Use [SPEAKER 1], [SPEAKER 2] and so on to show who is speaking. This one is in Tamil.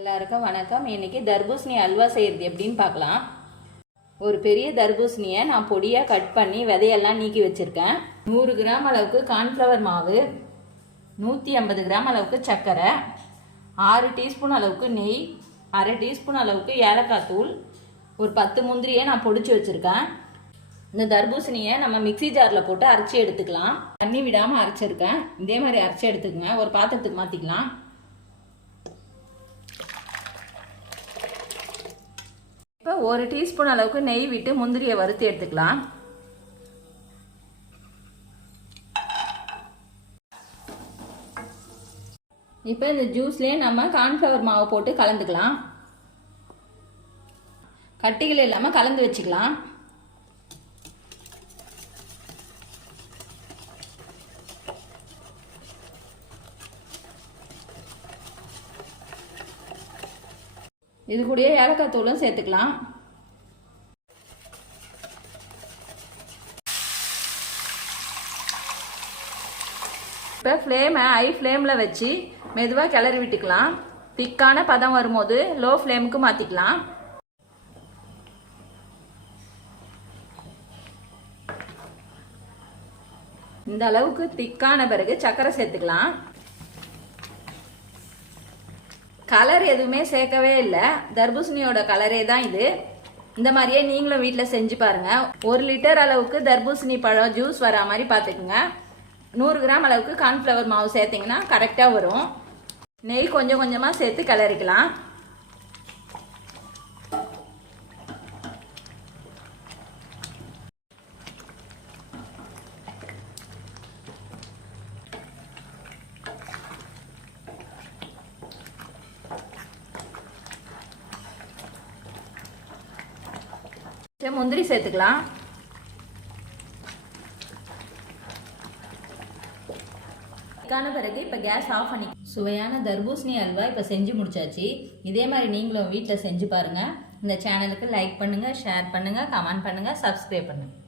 [SPEAKER 1] எல்லாருக்கும் வணக்கம். இன்னைக்கு தர்பூசணி அல்வா செய்கிறது எப்படின்னு பார்க்கலாம். ஒரு பெரிய தர்பூசணியை நான் பொடியாக கட் பண்ணி விதையெல்லாம் நீக்கி வச்சுருக்கேன். நூறு கிராம் அளவுக்கு கார்ன்ஃப்ளவர் மாவு நூற்றி ஐம்பது கிராம் அளவுக்கு சர்க்கரை ஆறு டீஸ்பூன் அளவுக்கு நெய் அரை டீஸ்பூன் அளவுக்கு ஏலக்காய் தூள் ஒரு பத்து முந்திரியை நான் பொடிச்சு வச்சுருக்கேன். இந்த தர்பூசணியை நம்ம மிக்ஸி ஜாரில் போட்டு அரைச்சி எடுத்துக்கலாம். தண்ணி விடாமல் அரைச்சிருக்கேன். இதே மாதிரி அரைச்சி எடுத்துக்கங்க. ஒரு பாத்திரத்துக்கு மாற்றிக்கலாம் ஒரு டீஸ்பூன் அளவுக்கு நெய் விட்டு முந்திரியை வறுத்து எடுத்துக்கலாம். இப்போ இந்த ஜூஸ்லேயே நம்ம கார்ன்ஃப்ளவர் மாவு போட்டு கலந்துக்கலாம். கட்டிகள் இல்லாமல் கலந்து வச்சுக்கலாம். இது கூடயே ஏலக்காய் தூளும் சேர்த்துக்கலாம். இப்போ ஃப்ளேமை ஹை ஃப்ளேமில் வச்சு மெதுவாக கிளறி விட்டுக்கலாம். திக்கான பதம் வரும்போது லோ ஃப்ளேமுக்கு மாற்றிக்கலாம் இந்த அளவுக்கு திக்கான பிறகு சர்க்கரை சேர்த்துக்கலாம். கலர் எதுவுமே சேர்க்கவே இல்லை. தர்பூசணியோட கலரே தான் இது. இந்த மாதிரியே நீங்களும் வீட்டில் செஞ்சு பாருங்க. ஒரு லிட்டர் அளவுக்கு தர்பூசணி பழம் ஜூஸ் வரா மாதிரி பார்த்துக்குங்க நூறு கிராம் அளவுக்கு கார்ன்ஃப்ளவர் மாவு சேர்த்திங்கன்னா கரெக்டாக வரும். நெய் கொஞ்சம் கொஞ்சமாக சேர்த்து கிளறிக்கலாம். சரி, முந்திரி சேர்த்துக்கலாம். இதுக்கான பிறகு இப்போ கேஸ் ஆஃப் பண்ணி சுவையான தர்பூசணி அல்வா இப்போ செஞ்சு முடிச்சாச்சு. இதே மாதிரி நீங்களும் வீட்டில் செஞ்சு பாருங்கள் இந்த சேனலுக்கு லைக் பண்ணுங்கள் ஷேர் பண்ணுங்கள் கமெண்ட் பண்ணுங்கள் சப்ஸ்கிரைப் பண்ணுங்கள்